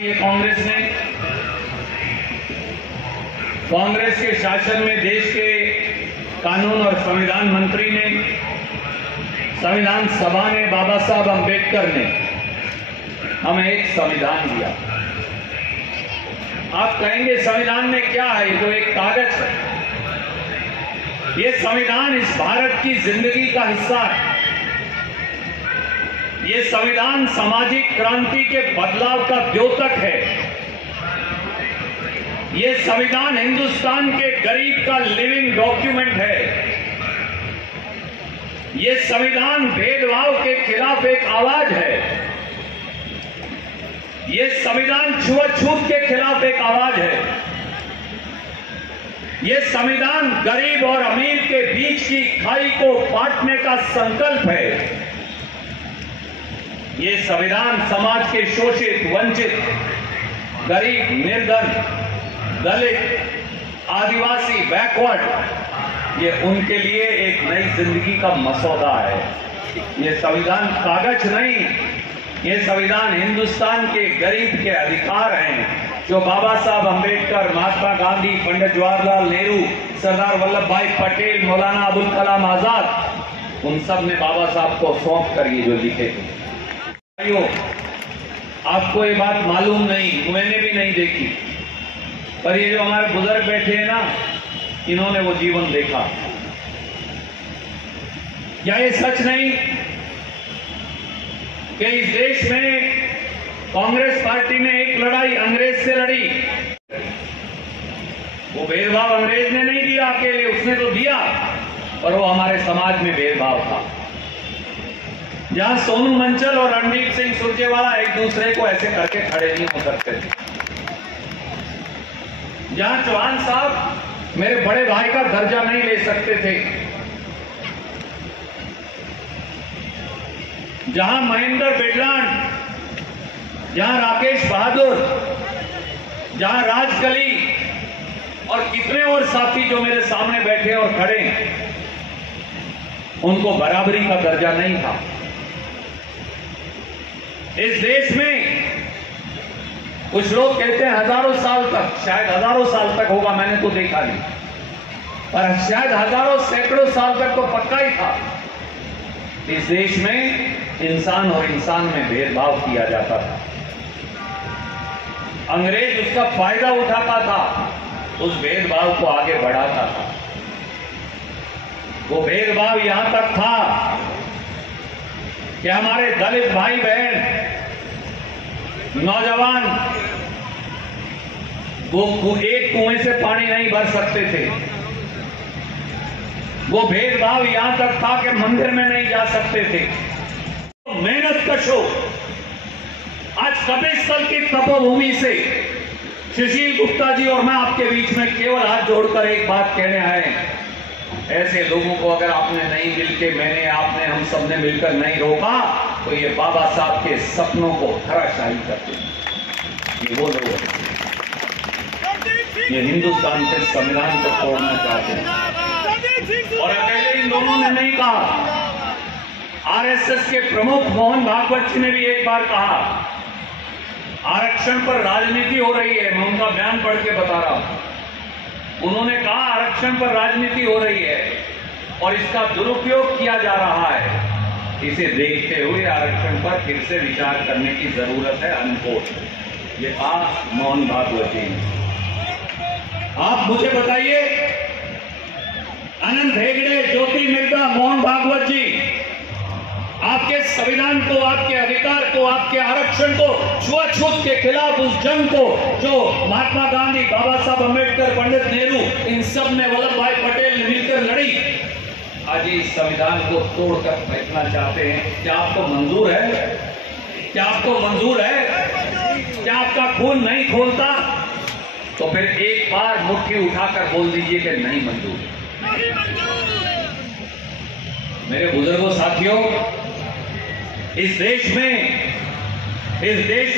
ये कांग्रेस के शासन में देश के कानून और संविधान मंत्री ने, संविधान सभा ने, बाबा साहब अम्बेडकर ने हमें एक संविधान दिया। आप कहेंगे संविधान में क्या है? ये तो एक कागज है। ये संविधान इस भारत की जिंदगी का हिस्सा है। ये संविधान सामाजिक क्रांति के बदलाव का द्योतक है। ये संविधान हिंदुस्तान के गरीब का लिविंग डॉक्यूमेंट है। ये संविधान भेदभाव के खिलाफ एक आवाज है। ये संविधान छुआछूत के खिलाफ एक आवाज है। ये संविधान गरीब और अमीर के बीच की खाई को बांटने का संकल्प है। ये संविधान समाज के शोषित, वंचित, गरीब, निर्धन, दलित, आदिवासी, बैकवर्ड, ये उनके लिए एक नई जिंदगी का मसौदा है। ये संविधान कागज नहीं, ये संविधान हिंदुस्तान के गरीब के अधिकार हैं, जो बाबा साहब अम्बेडकर, महात्मा गांधी, पंडित जवाहरलाल नेहरू, सरदार वल्लभ भाई पटेल, मौलाना अबुल कलाम आजाद, उन सब ने बाबा साहब को सौंप कर ये जो लिखे थे। आपको ये बात मालूम नहीं, मैंने भी नहीं देखी, पर ये जो हमारे बुजुर्ग बैठे हैं ना, इन्होंने वो जीवन देखा। क्या ये सच नहीं कि इस देश में कांग्रेस पार्टी ने एक लड़ाई अंग्रेज से लड़ी? वो भेदभाव अंग्रेज ने नहीं दिया अकेले, उसने तो दिया, पर वो हमारे समाज में भेदभाव था। जहां सोनू मंचल और रणदीप सिंह सुरजेवाला एक दूसरे को ऐसे करके खड़े नहीं हो सकते थे, जहां चौहान साहब मेरे बड़े भाई का दर्जा नहीं ले सकते थे, जहां महेंद्र बिडलान, जहां राकेश बहादुर, जहां राजकली और कितने और साथी जो मेरे सामने बैठे और खड़े हैं, उनको बराबरी का दर्जा नहीं था। इस देश में कुछ लोग कहते हैं हजारों साल तक, शायद हजारों साल तक होगा, मैंने तो देखा नहीं, पर शायद हजारों सैकड़ों साल तक तो पक्का ही था। इस देश में इंसान और इंसान में भेदभाव किया जाता था। अंग्रेज उसका फायदा उठाता था, उस भेदभाव को आगे बढ़ाता था। वो भेदभाव यहां तक था कि हमारे दलित भाई बहन, नौजवान, वो एक कुएं से पानी नहीं भर सकते थे। वो भेदभाव यहां तक था कि मंदिर में नहीं जा सकते थे। मेहनत कशो आज कपिस्थल की तपोभूमि से सुशील गुप्ता जी और मैं आपके बीच में केवल हाथ जोड़कर एक बात कहने आए। ऐसे लोगों को अगर आपने नहीं मिलके, मैंने, आपने, हम सब ने मिलकर नहीं रोका, तो ये बाबा साहब के सपनों को धराशायी करते हैं। ये वो लोग हैं, ये हिंदुस्तान के संविधान को तोड़ना चाहते हैं। और अकेले इन दोनों ने नहीं कहा, आरएसएस के प्रमुख मोहन भागवत जी ने भी एक बार कहा, आरक्षण पर राजनीति हो रही है। मैं उनका बयान पढ़ के बता रहा हूं। उन्होंने कहा आरक्षण पर राजनीति हो रही है और इसका दुरुपयोग किया जा रहा है। इसे देखते हुए आरक्षण पर फिर से विचार करने की जरूरत है, अनकोट। ये कहा मोहन भागवत जी ने। आप मुझे बताइए, अनंत हेगड़े, ज्योति मिर्धा, मोहन भागवत जी आपके संविधान को, आपके अधिकार को, आपके आरक्षण को, छुआछूत के खिलाफ उस जंग को जो महात्मा गांधी, बाबा साहब अम्बेडकर, पंडित नेहरू, इन सब ने, वल्लभ भाई पटेल ने मिलकर लड़ी, आज इस संविधान को तोड़कर फेंकना चाहते हैं। क्या आपको मंजूर है? क्या आपको मंजूर है? क्या आपका खून नहीं खोलता? तो फिर एक बार मुट्ठी उठाकर बोल दीजिए कि नहीं मंजूर। मेरे बुजुर्गों, साथियों, इस देश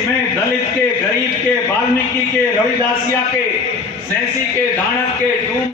में दलित के, गरीब के, वाल्मीकि के, रविदासिया के, सैंसी के, दानव के, डूम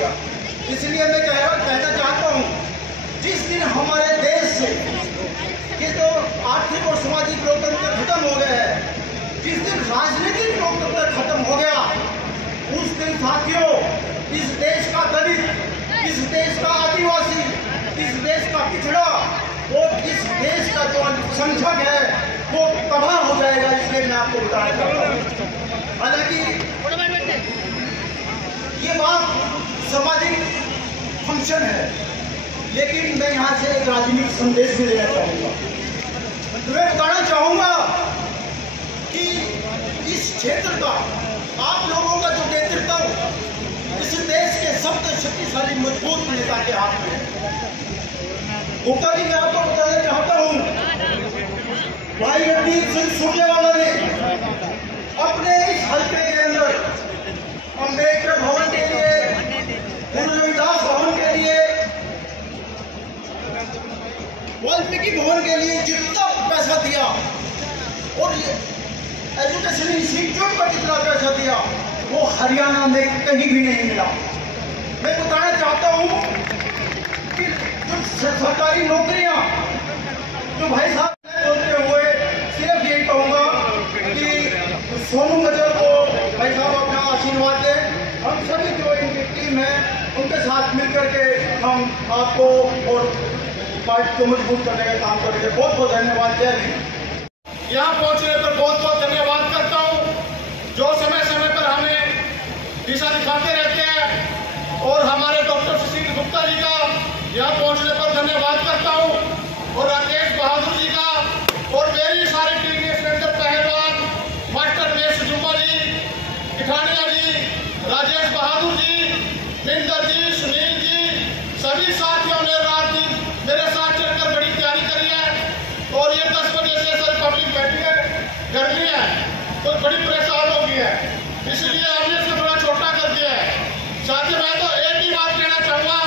दिया। इसलिए मैं कहना चाहता हूँ, जिस दिन हमारे देश से ये तो आर्थिक और सामाजिक लोकतंत्र खत्म हो गया है, जिस दिन राजनीतिक लोकतंत्र खत्म हो गया, उस दिन साथियों इस देश का दलित, इस देश का आदिवासी, इस देश का पिछड़ा और इस देश का जो अल्पसंख्यक है वो तबाह हो जाएगा। इसलिए मैं आपको बताना चाहता हूँ। हालांकि ये बात सामाजिक फंक्शन है, लेकिन मैं यहाँ से एक राजनीतिक संदेश भी देना चाहूँगा। मैं बताना चाहूँगा कि इस क्षेत्र का आप लोगों का जो नेतृत्व इस देश के सबसे शक्तिशाली मजबूत नेता के हाथ में है। गुप्ता जी, मैं आपको बताना चाहता हूँ, भाई रणदीप सिंह सुरजेवाला ने अपने इस हल्के के अंदर अम्बेडकर भवन के लिए, गुरु रविदास भवन के लिए, वाल्मीकि भवन के लिए जितना पैसा दिया और ये एजुकेशन इंस्टीट्यूट पर जितना पैसा दिया वो हरियाणा में कहीं भी नहीं मिला। मैं बताना चाहता हूँ कि जो सरकारी नौकरियां जो भाई साहब ने बोलते हुए सिर्फ यही कहूँगा कि सोनू मजर को भाई साहब अपना आशीर्वाद दें। हम सभी जो इनकी टीम है उनके साथ मिलकर के हम आपको और पार्टी को मजबूत करने का काम करेंगे। बहुत बहुत धन्यवाद। जय हिंद। यहाँ पहुँचने पर बहुत बहुत धन्यवाद करता हूँ, जो समय समय पर हमें दिशा दिखाते रहते हैं, और हमारे डॉक्टर सुशील गुप्ता जी का यहाँ पहुँचने पर धन्यवाद करता हूँ, और राकेश बहादुर जी का, और मेरी सारी टीम के सुरेंद्र पहलवान, मास्टर वेश जुम्मा जी, किठानिया जी, राजेश बहादुर जी, मिंदर जी, सुनील जी, सभी साथियों ने रात दिन मेरे साथ चलकर बड़ी तैयारी करी है। और ये 10 बजे से सर पब्लिक बैठी है, गर्मी है तो बड़ी परेशान हो गई है, इसलिए हमने इसे थोड़ा छोटा कर दिया है। साथ ही मैं तो एक ही बात कहना चाहूँगा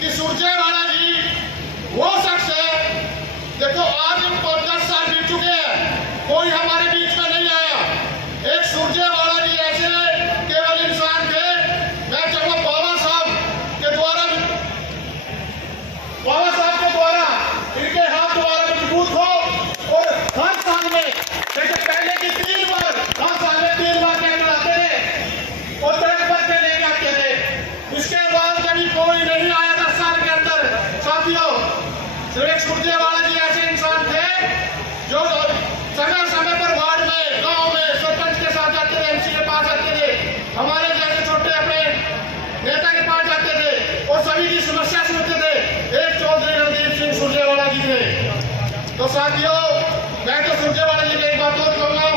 कि सुरजेवाला जी वो शख्स है, देखो आज इनको 10 साल बीत चुके हैं, कोई हमारे बीच में नहीं आया। एक सुरजेवाला जी ऐसे केवल इंसान थे, मैं चाहूँगा बाबा साहब के द्वारा इनके हाथ द्वारा मजबूत हो, और हर साल में जैसे पहले की 3 बार, हर साल में 3 बार कैंप लाते थे और ट्रक पर के ले जाते थे। इसके बाद कभी कोई नहीं आया 10 साल के अंदर। साथियों, सिर्फ सुरजेवाला जी ऐसे इंसान थे जो समय समय पर वार्ड में, गांव में सरपंच के साथ जाते थे, एमसी के पास जाते थे, हमारे जैसे छोटे अपने नेता के पास जाते थे और सभी की समस्या सुनते थे। एक चौधरी रणदीप सिंह सुरजेवाला जी थे। तो साथियों, मैं तो सुरजेवाला जी की एक बात और कहूँगा,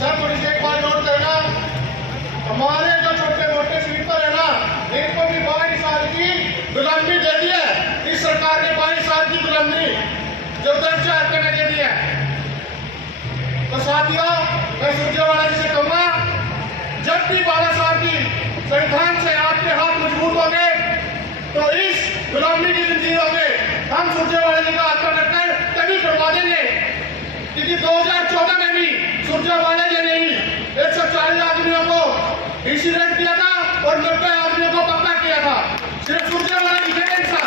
सब पुलिस एक बात नोट करना, हमारे जो छोटे मोटे स्लीपर है ना, इनको भी 22 साल की गुलामी दे दी है। इस सरकार ने 22 साल की गुलामी जो दर्जा में दे दी है। तो साथियों, मैं सुरजेवाला जी से कहूँगा, जब भी बाबा साहब की संविधान से आपके हाथ मजबूत होंगे तो इस गुलामी की जंजीरों में हम सुरजेवाला जी का हाथ पकड़कर कभी करवा देंगे। क्योंकि 2014 में भी सुरजेवाला जी ने 140 आदमियों को इंसिडेंट किया था और 90 आदमियों को पक्का किया था। सिर्फ सुरजेवाला जी के इंसान